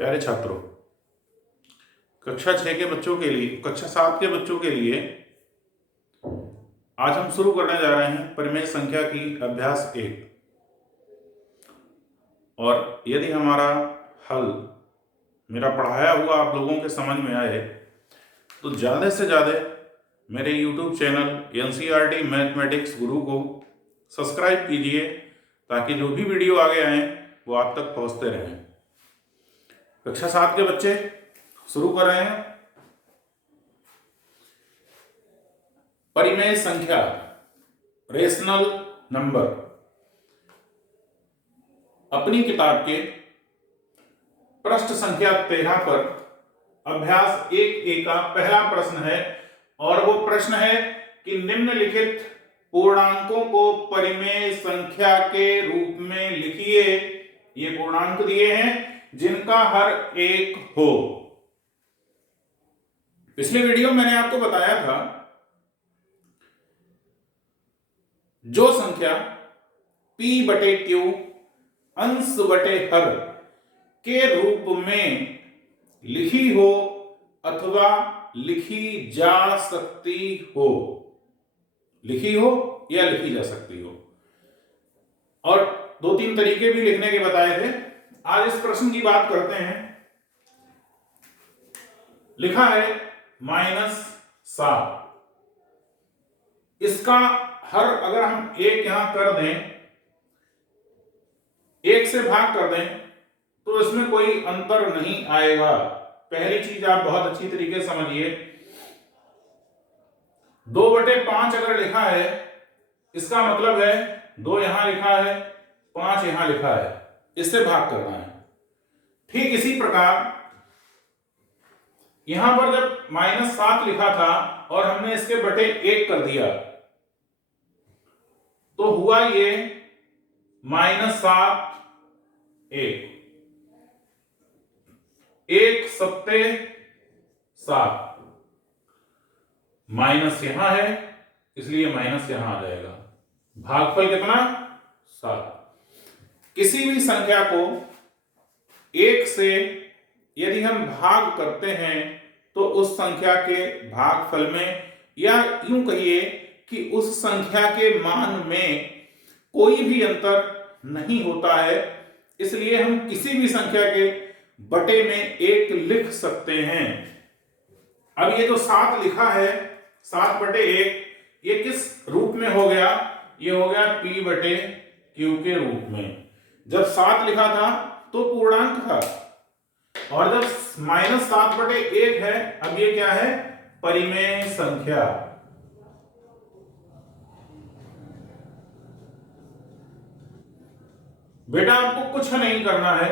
प्यारे छात्रों, कक्षा 6 के बच्चों के लिए, कक्षा 7 के बच्चों के लिए आज हम शुरू करने जा रहे हैं परिमेय संख्या की अभ्यास 1। और यदि हमारा हल मेरा पढ़ाया हुआ आप लोगों के समझ में आए तो ज़्यादा से ज़्यादा मेरे YouTube चैनल NCERT मैथमेटिक्स गुरु को सब्सक्राइब कीजिए ताकि जो भी वीडियो आगे आए वो आप तक पहुंचते रहें। कक्षा 7 के बच्चे शुरू कर रहे हैं। परिमेय संख्या, रेशनल नंबर। अपनी किताब के पृष्ठ संख्या 13 पर अभ्यास 1A का पहला प्रश्न है और वो प्रश्न है कि निम्नलिखित पूर्णांकों को परिमेय संख्या के रूप में लिखिए। ये पूर्णांक दिए हैं जिनका हर एक हो। पिछले वीडियो में मैंने आपको बताया था जो संख्या p/q अंश बटे हर के रूप में लिखी हो अथवा लिखी जा सकती हो, लिखी हो या लिखी जा सकती हो, और 2-3 तरीके भी लिखने के बताए थे। आज इस प्रश्न की बात करते हैं। लिखा है -7। इसका हर अगर हम 1 यहां कर दें, 1 से भाग कर दें तो इसमें कोई अंतर नहीं आएगा। पहली चीज आप बहुत अच्छी तरीके से समझिए। 2/5 अगर लिखा है इसका मतलब है 2 यहां लिखा है, 5 यहां लिखा है, इससे भाग करना है। ठीक इसी प्रकार यहां पर जब -7 लिखा था और हमने इसके बटे 1 कर दिया तो हुआ ये -7 1 1 सत्ते 7, माइनस यहां है इसलिए माइनस यहां आ जाएगा। भागफल कितना? 7। किसी भी संख्या को 1 से यदि हम भाग करते हैं तो उस संख्या के भागफल में, या यूं कहिए कि उस संख्या के मान में कोई भी अंतर नहीं होता है। इसलिए हम किसी भी संख्या के बटे में 1 लिख सकते हैं। अब ये जो 7 लिखा है, 7/1, ये किस रूप में हो गया? ये हो गया p/q के रूप में। जब 7 लिखा था तो पूर्णांक था, और जब -7/1 है, अब ये क्या है? परिमेय संख्या। बेटा आपको कुछ नहीं करना है।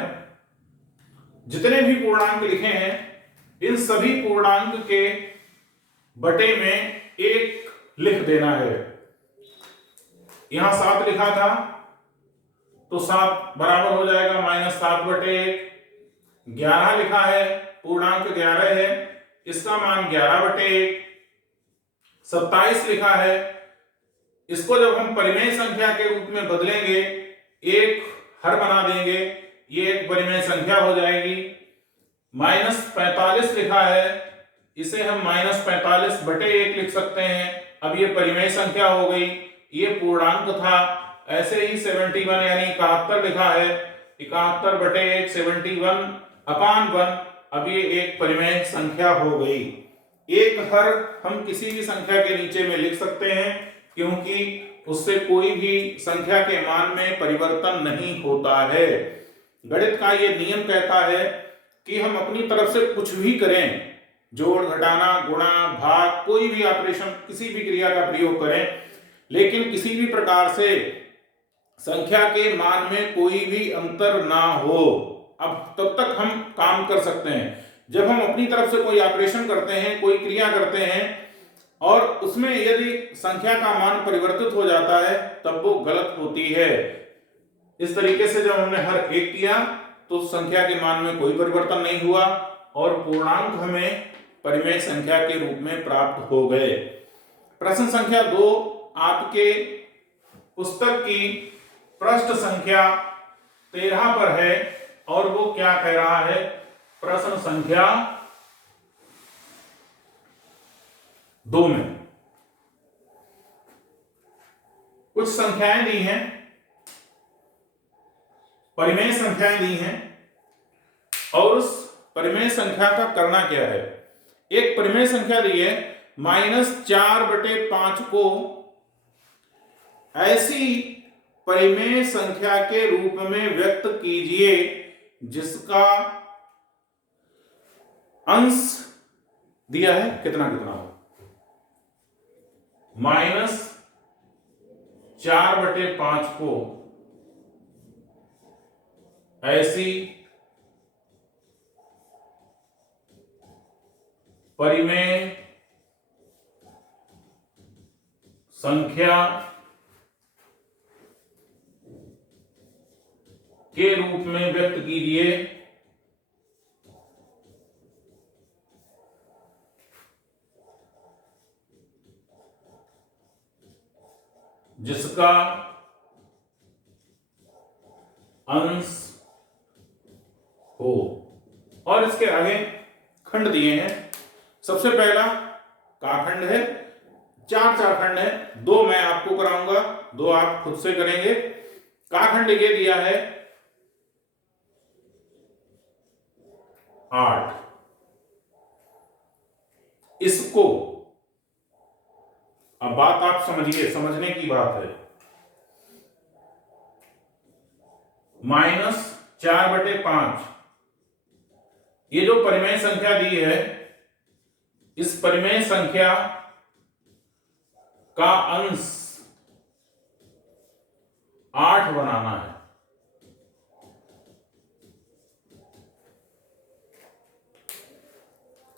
जितने भी पूर्णांक लिखे हैं इन सभी पूर्णांक के बटे में 1 लिख देना है। यहां 7 लिखा था तो 7 बराबर हो जाएगा -7/1। 11 लिखा है, पूर्णांक 11 है, इसका मान 11/1। 27 लिखा है, इसको जब हम परिमेय संख्या के रूप में बदलेंगे, 1 हर बना देंगे, ये एक परिमेय संख्या हो जाएगी। -45 लिखा है, इसे हम -45/1 लिख सकते हैं। अब ये परिमेय संख्या हो गई, ये पूर्णांक था। ऐसे ही 71 यानी 71 लिखा है, 71/1 71/1। अब ये एक परिमेय संख्या हो गई। एक हर हम किसी भी संख्या के नीचे में लिख सकते हैं क्योंकि उससे कोई भी संख्या के मान में परिवर्तन नहीं होता है। गणित का ये नियम कहता है कि हम अपनी तरफ से कुछ भी करें, जोड़, घटाना, गुणा, भाग, कोई भी ऑपरेशन, किसी भी क्रिया का प्रयोग करें, लेकिन किसी भी प्रकार से संख्या के मान में कोई भी अंतर ना हो। अब तब तक हम काम कर सकते हैं। जब हम अपनी तरफ से कोई ऑपरेशन करते हैं, कोई क्रिया करते हैं और उसमें यदि संख्या का मान परिवर्तित हो जाता है तब वो गलत होती है। इस तरीके से जब हमने हर 1 किया तो संख्या के मान में कोई परिवर्तन नहीं हुआ और पूर्णांक हमें परिमेय संख्या के रूप में प्राप्त हो गए। प्रश्न संख्या 2 आपके पुस्तक की पृष्ठ संख्या 13 पर है और वो क्या कह रहा है? प्रश्न संख्या 2 में कुछ संख्याएं दी हैं, परिमेय संख्याएं दी हैं, और उस परिमेय संख्या का करना क्या है। एक परिमेय संख्या दी है -4/5 को ऐसी परिमेय संख्या के रूप में व्यक्त कीजिए जिसका अंश दिया है कितना कितना हो। -4/5 को ऐसी परिमेय संख्या के रूप में व्यक्त कीजिए जिसका अंश हो। और इसके आगे खंड दिए हैं। सबसे पहला का खंड है, 4 खंड है, 2 मैं आपको कराऊंगा, 2 आप खुद से करेंगे। का खंड ये दिया है 8। इसको अब बात आप समझिए, समझने की बात है। -4/5 ये जो परिमेय संख्या दी है, इस परिमेय संख्या का अंश 8 बनाना है।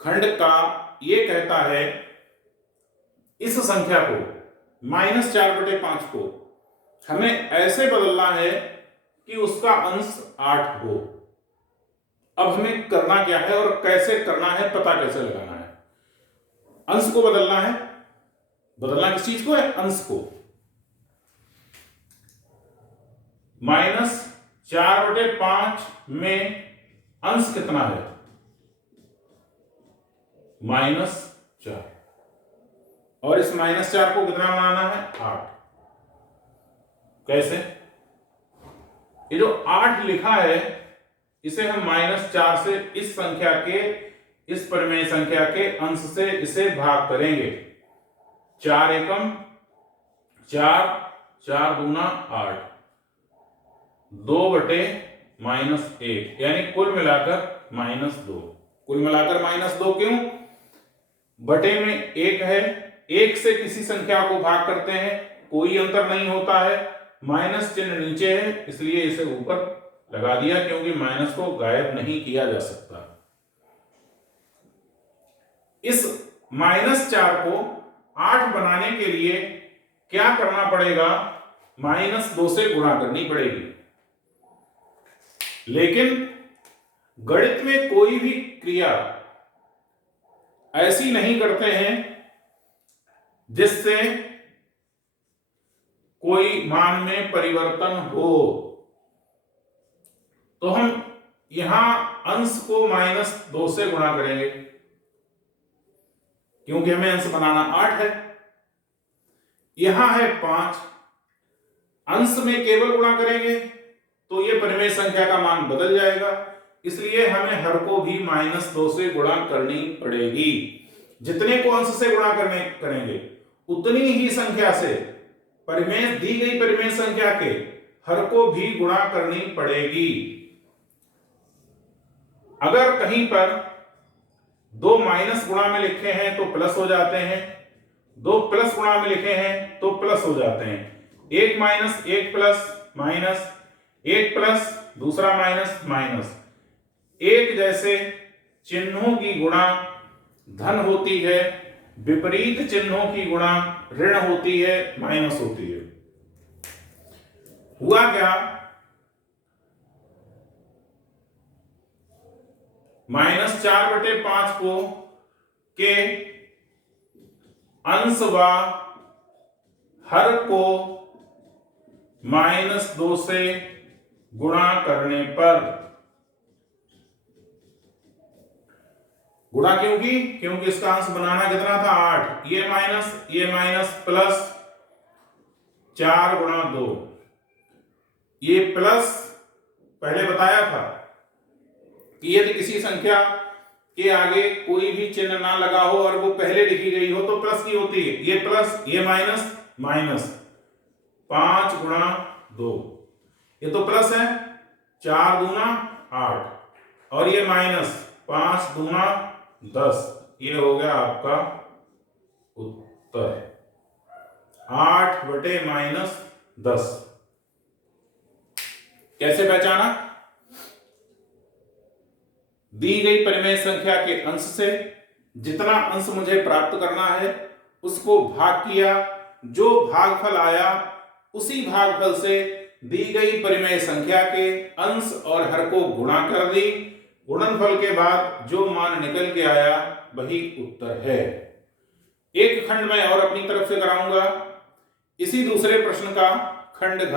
खंड का ये कहता है इस संख्या को -4/5 को हमें ऐसे बदलना है कि उसका अंश 8 हो। अब हमें करना क्या है और कैसे करना है, पता कैसे लगाना है। अंश को बदलना है। बदलना किस चीज को है? अंश को। -4/5 में अंश कितना है? -4। और इस -4 को कितना बनाना है? 8। कैसे? ये जो 8 लिखा है इसे हम -4 से इस संख्या के, इस परिमेय संख्या के अंश से इसे भाग करेंगे। 4 एकम 4, 4 दूना 8, 2/-1 यानी कुल मिलाकर -2। कुल मिलाकर -2 क्यों? बटे में 1 है, 1 से किसी संख्या को भाग करते हैं कोई अंतर नहीं होता है। माइनस चिन्ह नीचे है इसलिए इसे ऊपर लगा दिया, क्योंकि माइनस को गायब नहीं किया जा सकता। इस -4 को 8 बनाने के लिए क्या करना पड़ेगा? -2 से गुणा करनी पड़ेगी। लेकिन गणित में कोई भी क्रिया ऐसी नहीं करते हैं जिससे कोई मान में परिवर्तन हो। तो हम यहां अंश को -2 से गुणा करेंगे, क्योंकि हमें अंश बनाना 8 है। यहां है 5, अंश में केवल गुणा करेंगे तो ये परिमेय संख्या का मान बदल जाएगा, इसलिए हमें हर को भी -2 से गुणा करनी पड़ेगी। जितने को अंश से गुणा करेंगे उतनी ही संख्या से परिमेय, दी गई परिमेय संख्या के हर को भी गुणा करनी पड़ेगी। अगर कहीं पर 2 माइनस गुणा में लिखे हैं तो प्लस हो जाते हैं, 2 प्लस गुणा में लिखे हैं तो प्लस हो जाते हैं। 1 माइनस 1 प्लस माइनस, 1 प्लस दूसरा माइनस माइनस। एक जैसे चिन्हों की गुणा धन होती है, विपरीत चिन्हों की गुणा ऋण होती है, माइनस होती है। हुआ क्या? -4/5 को के अंश व हर को -2 से गुणा करने पर गुणा क्यों की? क्योंकि इसका अंश बनाना कितना था 8, ये माइनस प्लस 4 गुणा 2, ये प्लस पहले बताया था कि यदि किसी संख्या के आगे कोई भी चिन्ह ना लगा हो और वो पहले लिखी गई हो तो प्लस की होती है। ये प्लस, ये माइनस, माइनस 5 गुणा 2, ये तो प्लस है 4 दूना 8, और ये माइनस 5 दूना 10। ये हो गया आपका उत्तर 8/-10। कैसे पहचाना? दी गई परिमेय संख्या के अंश से जितना अंश मुझे प्राप्त करना है उसको भाग किया, जो भागफल आया उसी भागफल से दी गई परिमेय संख्या के अंश और हर को गुणा कर दी। गुणनफल के बाद जो मान निकल के आया वही उत्तर है। एक खंड मैं और अपनी तरफ से कराऊंगा, इसी दूसरे प्रश्न का खंड घ।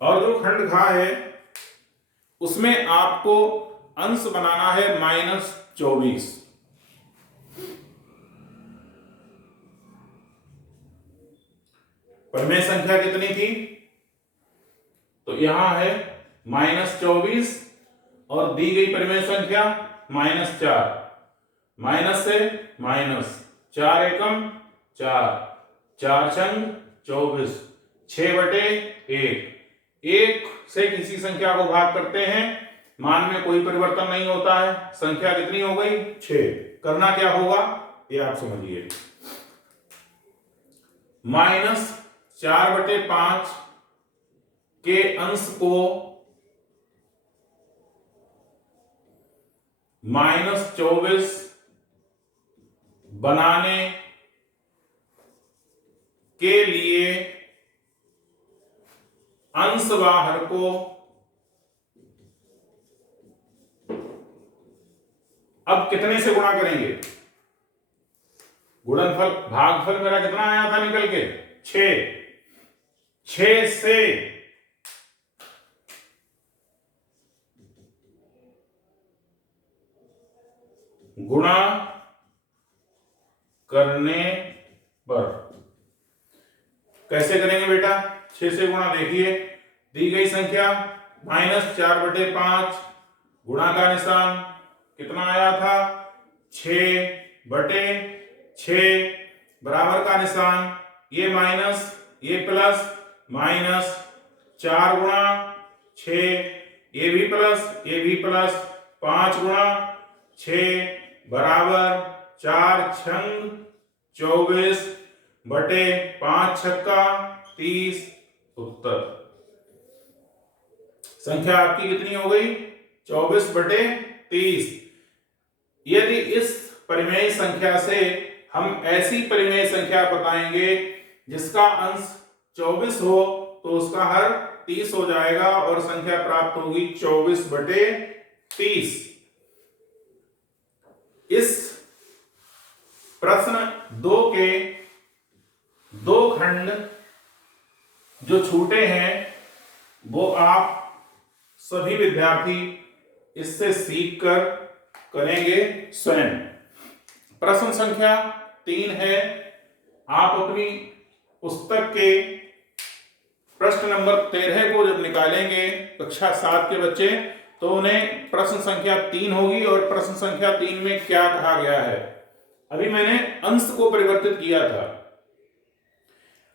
और जो खंड घ है उसमें आपको अंश बनाना है -24। परिमेय संख्या कितनी थी? तो यहां है -24 और दी गई परिमेय संख्या -4। माइनस से माइनस, 4 एकम 4, 4 छंग 24, 6/1। एक से किसी संख्या को भाग करते हैं, मान में कोई परिवर्तन नहीं होता है, संख्या कितनी हो गई 6। करना क्या होगा ये आप समझिए। -4/5 के अंश को -24 बनाने के लिए अंश बाहर को अब कितने से गुणा करेंगे? गुणनफल, भागफल मेरा कितना आया था निकल के 6 से गुणा करने पर। कैसे करेंगे बेटा? 6 से गुणा, देखिए दी गई संख्या -4/5, गुणा का निशान कितना आया था 6/6, बराबर का निशान, ये माइनस ये प्लस, -4 गुणा 6, ये भी प्लस 5 गुणा 6 बराबर 4 छंग 24/5 छक्का 30। उत्तर संख्या आपकी कितनी हो गई 24/30। यदि इस परिमेय संख्या से हम ऐसी परिमेय संख्या बताएंगे जिसका अंश 24 हो तो उसका हर 30 हो जाएगा और संख्या प्राप्त होगी 24/30। इस प्रश्न 2 के 2 खंड जो छूटे हैं वो आप सभी विद्यार्थी इससे सीखकर करेंगे स्वयं। प्रश्न संख्या 3 है, आप अपनी पुस्तक के प्रश्न नंबर 13 को जब निकालेंगे कक्षा 7 के बच्चे, तो उन्हें प्रश्न संख्या 3 होगी और प्रश्न संख्या 3 में क्या कहा गया है। अभी मैंने अंश को परिवर्तित किया था,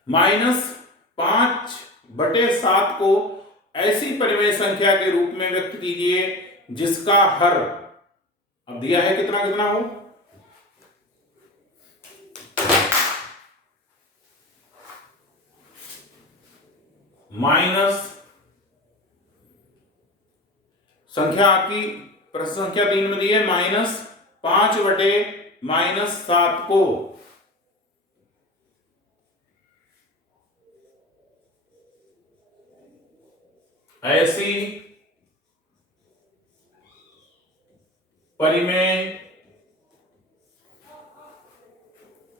-5/7 को ऐसी परिमेय संख्या के रूप में व्यक्त कीजिए जिसका हर, अब दिया है कितना कितना हो, माइनस संख्या आपकी प्रश्न संख्या 3 में दी है -5/-7 को ऐसी परिमेय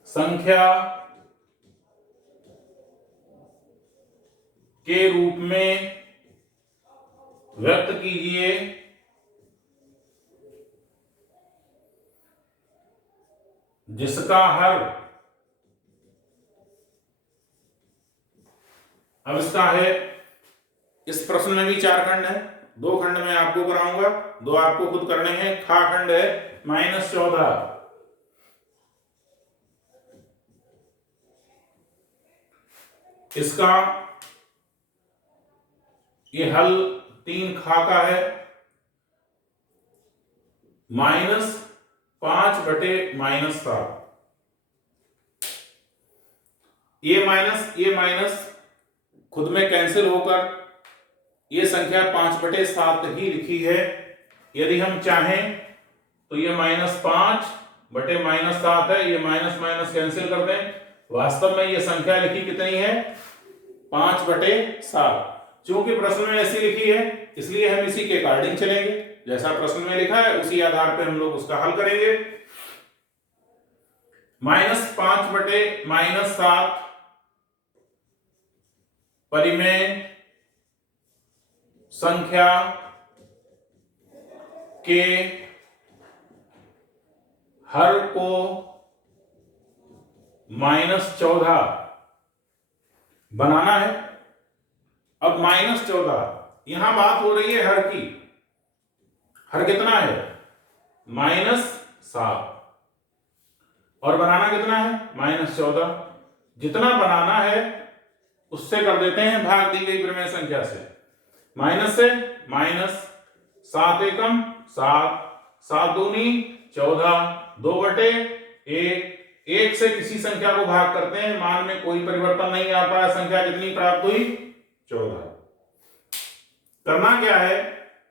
संख्या के रूप में व्यक्त कीजिए जिसका हर, अब इसका है, इस प्रश्न में भी 4 खंड है, 2 खंड में आपको कराऊंगा, 2 आपको खुद करने हैं। खा खंड है -14, इसका ये हल 3 खा का है, -5/-7। ये माइनस खुद में कैंसिल होकर ये संख्या 5/7 ही लिखी है। यदि हम चाहें तो ये -5/-7 है, ये माइनस माइनस कैंसिल कर दें। वास्तव में ये संख्या लिखी कितनी है? 5/7। चूंकि प्रश्न में ऐसी लिखी है इसलिए हम इसी के अकॉर्डिंग चलेंगे, जैसा प्रश्न में लिखा है उसी आधार पर हम लोग उसका हल करेंगे। -5/-7 परिमेय संख्या के हर को -14 बनाना है। अब -14, यहां बात हो रही है हर की। हर कितना है? -7, और बनाना कितना है? -14। जितना बनाना है उससे कर देते हैं भाग दी गई परिमेय संख्या से। माइनस से माइनस, 7 एकम 7, 7 दूनी 14, 2/1। 1 से किसी संख्या को भाग करते हैं, मान में कोई परिवर्तन नहीं आता है, संख्या कितनी प्राप्त हुई? 14। करना क्या है?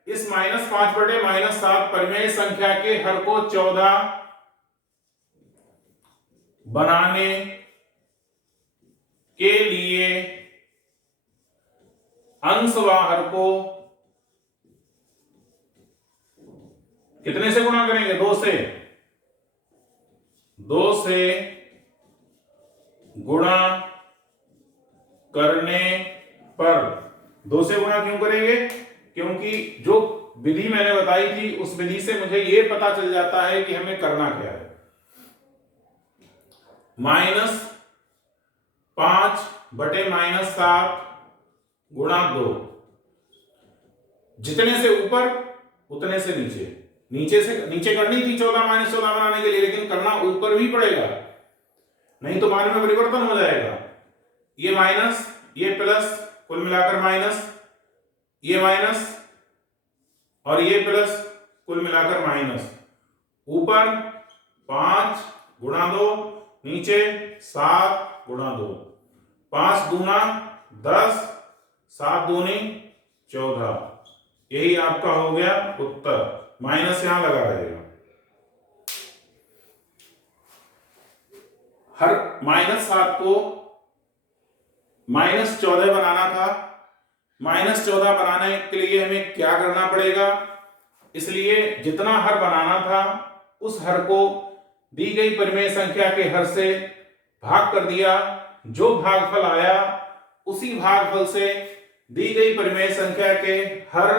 इस -5/-7 परिमेय संख्या के हर को 14 बनाने के लिए अंश व हर को कितने से गुणा करेंगे? 2 से। 2 से गुणा करने पर, 2 से गुणा क्यों करेंगे? क्योंकि जो विधि मैंने बताई थी उस विधि से मुझे यह पता चल जाता है कि हमें करना क्या है। -5/-7 गुणा 2, जितने से ऊपर उतने से नीचे। नीचे से नीचे करनी थी 14 -14 बनाने के लिए, लेकिन करना ऊपर भी पड़ेगा, नहीं तो मान में परिवर्तन हो जाएगा। ये माइनस, ये प्लस, कुल मिलाकर माइनस, ये माइनस और ये प्लस, कुल मिलाकर माइनस। ऊपर 5 गुणा 2, नीचे 7 गुणा 2। 5 दूना 10, 7 दूनी 14। यही आपका हो गया उत्तर। माइनस यहां लगा रहेगा। हर -7 को -14 बनाना था। -14 बनाने के लिए हमें क्या करना पड़ेगा? इसलिए जितना हर बनाना था उस हर को दी गई परिमेय संख्या के हर से भाग कर दिया। जो भागफल आया उसी भागफल से दी गई परिमेय संख्या के हर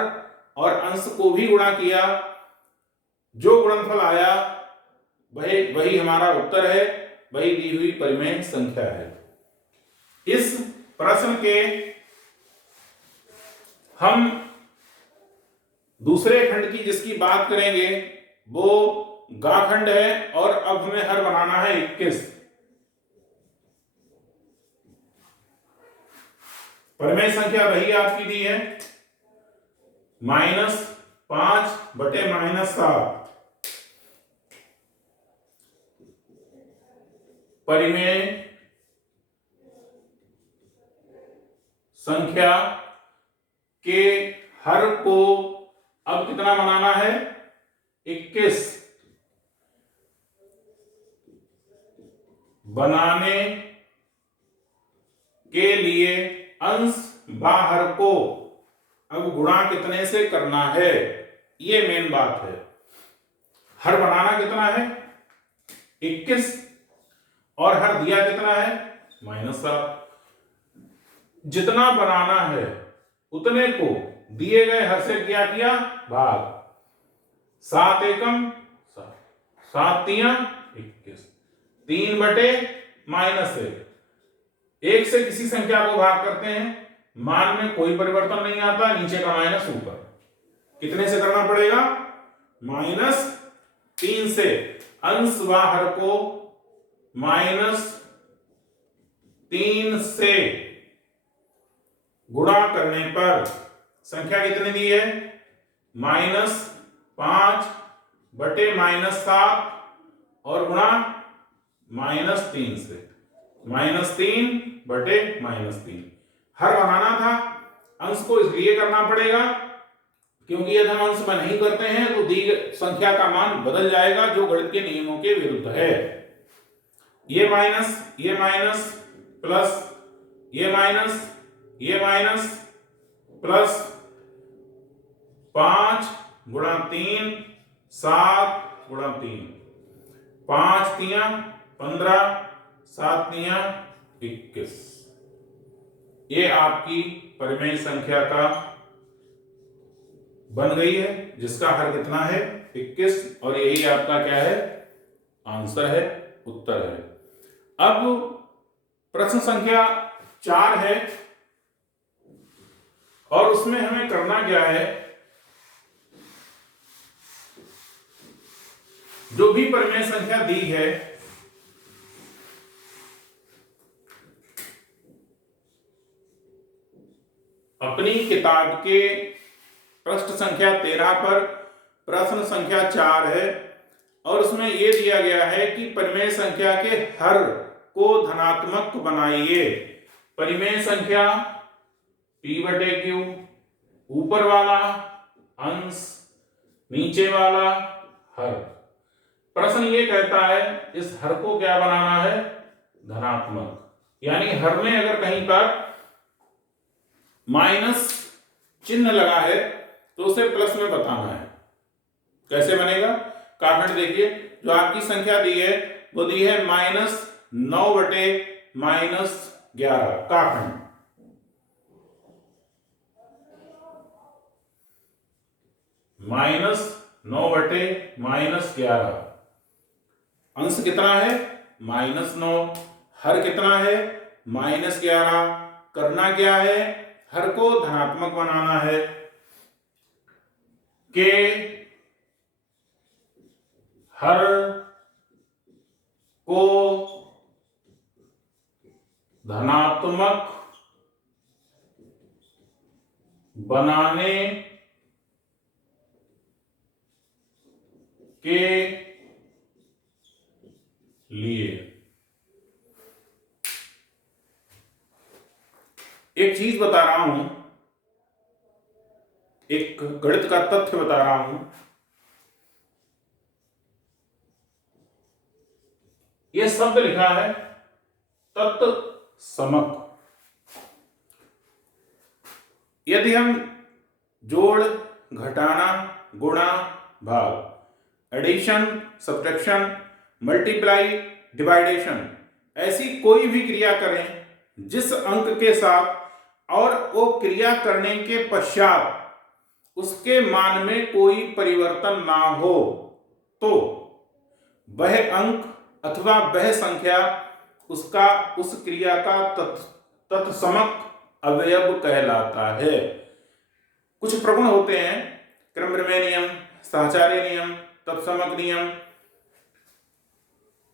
और अंश को भी गुणा किया। जो गुणनफल आया वही हमारा उत्तर है, वही दी हुई परिमेय संख्या है। इस प्रश्न के हम दूसरे खंड की जिसकी बात करेंगे वो गा खंड है, और अब हमें हर बनाना है 21। परिमेय संख्या वही आपकी दी है, -5/-7 परिमेय संख्या के हर को अब कितना बनाना है? 21 बनाने के लिए अंश बाहर को अब गुणा कितने से करना है, ये मेन बात है। हर बनाना कितना है 21 और हर दिया कितना है -7। जितना बनाना है उतने को दिए गए हर से क्या किया भाग, 7 एकम 7, 7 तिया 21, 3/-1। एक से किसी संख्या को भाग करते हैं, मान में कोई परिवर्तन नहीं आता, नीचे का माइनस ऊपर। कितने से करना पड़ेगा -3 से। अंश व हर को -3 से गुणा करने पर संख्या कितनी दी है -5/-7 और गुणा -3 से, -3/-3। हर बनाना था, अंश को इसलिए करना पड़ेगा क्योंकि यदि हम अंश में नहीं करते हैं तो दी गई संख्या का मान बदल जाएगा, जो गणित के नियमों के विरुद्ध है। ये माइनस प्लस ये माइनस प्लस 5 × 3 7 × 3, 5 तिया 15, 7 तिया 21। ये आपकी परिमेय संख्या का बन गई है, जिसका हर कितना है 21, और यही आपका क्या है आंसर है, उत्तर है। अब प्रश्न संख्या 4 है और उसमें हमें करना क्या है, जो भी परिमेय संख्या दी है अपनी किताब के पृष्ठ संख्या 13 पर प्रश्न संख्या 4 है और उसमें यह दिया गया है कि परिमेय संख्या के हर को धनात्मक बनाइए। परिमेय संख्या p/q, ऊपर वाला अंश, नीचे वाला हर। प्रश्न ये कहता है इस हर को क्या बनाना है धनात्मक, यानी हर में अगर कहीं पर माइनस चिन्ह लगा है तो उसे प्लस में बताना है। कैसे बनेगा, काखंड देखिए, जो आपकी संख्या दी है वो दी है -9/-11 काखंड। -9/-11, अंश कितना है -9, हर कितना है -11। करना क्या है, हर को धनात्मक बनाना है कि हर को धनात्मक बनाने के लिए एक चीज बता रहा हूं, एक गणित का तथ्य बता रहा हूं। यह शब्द लिखा है तत्समक। यदि हम जोड़, घटाना, गुणा, भाग, एडिशन, सब्ट्रैक्शन, मल्टीप्लाई, डिवाइडेशन, ऐसी कोई भी क्रिया करें जिस अंक के साथ और वो क्रिया करने के पश्चात उसके मान में कोई परिवर्तन ना हो तो वह अंक अथवा वह संख्या उसका उस क्रिया का तत्समक अवयव कहलाता है। कुछ प्रगुण होते हैं, क्रमप्रमेय नियम, साहचर्य नियम, तत्समक नियम।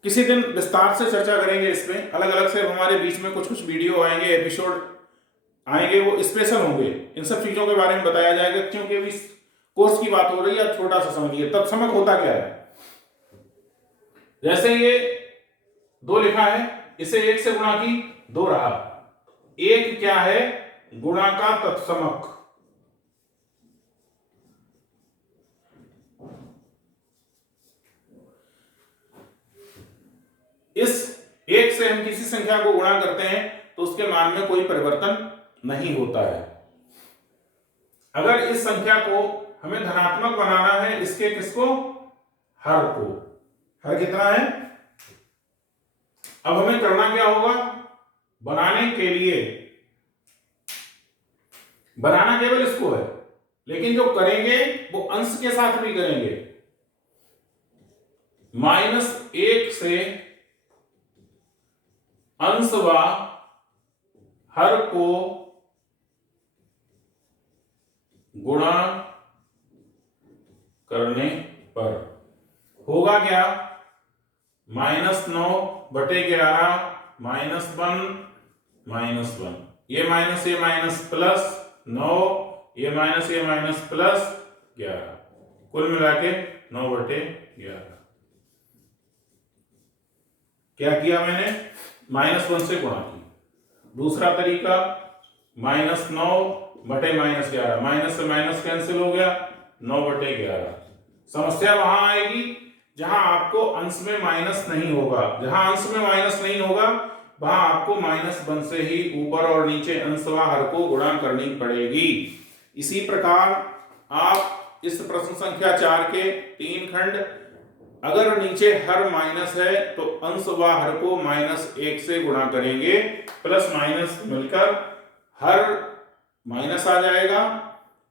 किसी दिन विस्तार से चर्चा करेंगे इसमें, अलग अलग से हमारे बीच में कुछ वीडियो आएंगे, एपिसोड आएंगे, वो स्पेशल होंगे। इन सब चीजों के बारे में बताया जाएगा, क्योंकि अभी कोर्स की बात हो रही है। छोटा सा समझिए तत्समक होता क्या है। जैसे ये 2 लिखा है, इसे 1 से गुणा की 2 रहा, 1 क्या है गुणा का तत्समक। इस 1 से हम किसी संख्या को गुणा करते हैं तो उसके मान में कोई परिवर्तन नहीं होता है। अगर इस संख्या को हमें धनात्मक बनाना है, इसके किसको हर को, हर कितना है। अब हमें करना क्या होगा, बनाने के लिए, बनाना केवल इसको है, लेकिन जो करेंगे वो अंश के साथ भी करेंगे। -1 से अंश व हर को गुणा करने पर होगा क्या, -9/11 -1 ये माइनस प्लस 9, ये माइनस प्लस 11, कुल मिला के 9/11। क्या किया मैंने, -1 से गुणा किया। दूसरा तरीका, -9/-11, माइनस से माइनस कैंसिल हो गया, 9/11। समस्या वहां आएगी जहां आपको अंश में माइनस नहीं होगा, जहां अंश में माइनस नहीं होगा वहां आपको -1 से ही ऊपर और नीचे अंश व हर को गुणा करनी पड़ेगी। इसी प्रकार आप इस प्रश्न संख्या 4 के 3 खंड, अगर नीचे हर माइनस है तो अंश व हर को -1 से गुणा करेंगे, प्लस माइनस मिलकर हर माइनस आ जाएगा,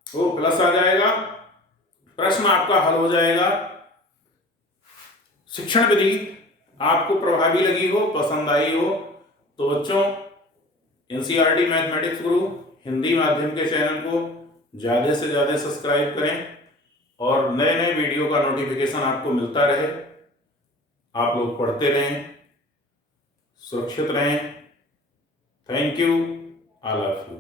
वो प्लस आ जाएगा, प्रश्न आपका हल हो जाएगा। शिक्षण विधि आपको प्रभावी लगी हो, पसंद आई हो तो बच्चों एनसीईआरटी मैथमेटिक्स गुरु हिंदी माध्यम के चैनल को ज़्यादा से ज़्यादा सब्सक्राइब करें और नए नए वीडियो का नोटिफिकेशन आपको मिलता रहे। आप लोग पढ़ते रहें, सुरक्षित रहें। Thank you, I love you.